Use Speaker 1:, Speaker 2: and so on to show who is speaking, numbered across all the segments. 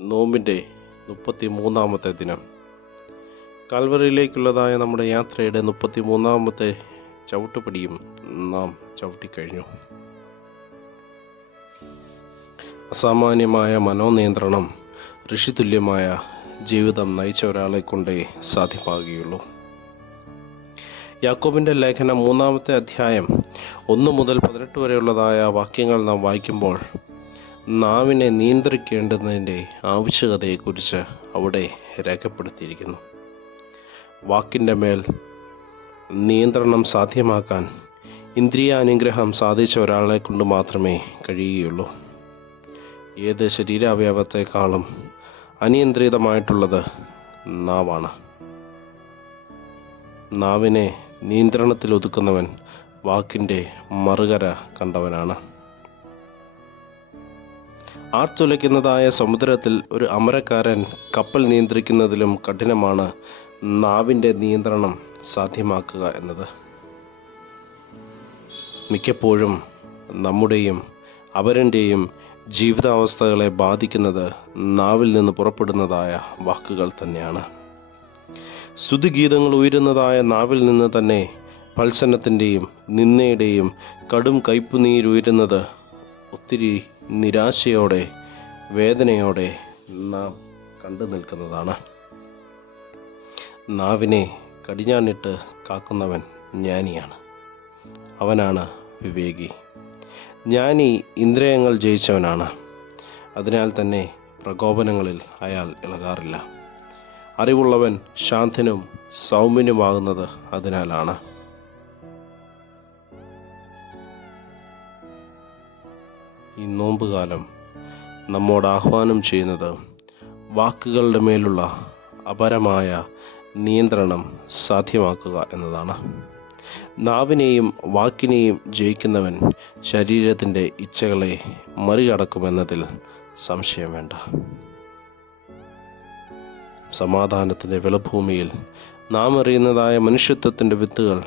Speaker 1: നോമ്പിന്റെ മുപ്പത്തി മൂന്നാമത്തെ ദിനം. കാൽവറിയിലേക്കുള്ളതായ നമ്മുടെ യാത്രയുടെ മുപ്പത്തി മൂന്നാമത്തെ ചവിട്ടുപടിയും നാം ചവിട്ടിക്കഴിഞ്ഞു. അസാമാന്യമായ മനോനിയന്ത്രണം ഋഷിതുല്യമായ ജീവിതം നയിച്ച ഒരാളെ കൊണ്ടേ സാധ്യമാകുകയുള്ളൂ. യാക്കോബിന്റെ ലേഖനം മൂന്നാമത്തെ അധ്യായം ഒന്ന് മുതൽ പതിനെട്ട് വരെയുള്ളതായ വാക്യങ്ങൾ നാം വായിക്കുമ്പോൾ നാവിനെ നിയന്ത്രിക്കേണ്ടതിന്റെ ആവശ്യകതയെക്കുറിച്ച് അവിടെ രേഖപ്പെടുത്തിയിരിക്കുന്നു. വാക്കിന്റെ മേൽ നിയന്ത്രണം സാധ്യമാക്കാൻ ഇന്ദ്രിയാനുഗ്രഹം സാധിച്ച ഒരാളെ കൊണ്ട് മാത്രമേ കഴിയുകയുള്ളൂ. ഏത് ശരീരാവയവത്തെക്കാളും അനിയന്ത്രിതമായിട്ടുള്ളത് നാവാണ്. നാവിനെ നിയന്ത്രണത്തിൽ ഒതുക്കുന്നവൻ വാക്കിന്റെ മറുകര കണ്ടവനാണ്. ആർത്തുലയ്ക്കുന്നതായ സമുദ്രത്തിൽ ഒരു അമരക്കാരൻ കപ്പൽ നിയന്ത്രിക്കുന്നതിലും കഠിനമാണ് നാവിന്റെ നിയന്ത്രണം സാധ്യമാക്കുക എന്നത്. മിക്കപ്പോഴും നമ്മുടെയും അവരന്റെയും ജീവിതാവസ്ഥകളെ ബാധിക്കുന്നത് നാവിൽ നിന്ന് പുറപ്പെടുന്നതായ വാക്കുകൾ തന്നെയാണ്. സ്തുതിഗീതങ്ങൾ ഉയരുന്നതായ നാവിൽ നിന്ന് തന്നെ ഭത്സനത്തിന്റെയും നിന്നയുടെയും കടും കയ്പുനീരുയരുന്നത് ഒത്തിരി നിരാശയോടെ വേദനയോടെ നാം കണ്ടു നിൽക്കുന്നതാണ്. നാവിനെ കടിഞ്ഞാണിട്ട് കാക്കുന്നവൻ ജ്ഞാനിയാണ്. അവനാണ് വിവേകി. ജ്ഞാനി ഇന്ദ്രിയങ്ങൾ ജയിച്ചവനാണ്. അതിനാൽ തന്നെ പ്രകോപനങ്ങളിൽ അയാൾ ഇളകാറില്ല. അറിവുള്ളവൻ ശാന്തനും സൗമ്യനുമാകുന്നത് അതിനാലാണ്. ഈ നോമ്പുകാലം നമ്മോട് ആഹ്വാനം ചെയ്യുന്നത് വാക്കുകളുടെ മേലുള്ള അപരമായ നിയന്ത്രണം സാധ്യമാക്കുക എന്നതാണ്. നാവിനെയും വാക്കിനെയും ജയിക്കുന്നവൻ ശരീരത്തിന്റെ ഇച്ഛകളെ മറികടക്കുമെന്നതിൽ സംശയം വേണ്ട. സമാധാനത്തിന്റെ വിളഭൂമിയിൽ നാം അറിയുന്നതായ മനുഷ്യത്വത്തിന്റെ വിത്തുകൾ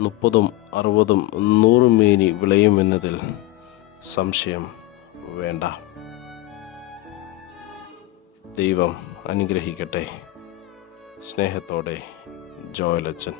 Speaker 1: മുപ്പതും അറുപതും നൂറും മേനി വിളയുമെന്നതിൽ സംശയം വേണ്ട. ദൈവം അനുഗ്രഹിക്കട്ടെ. സ്നേഹത്തോടെ ജോയലച്ചൻ.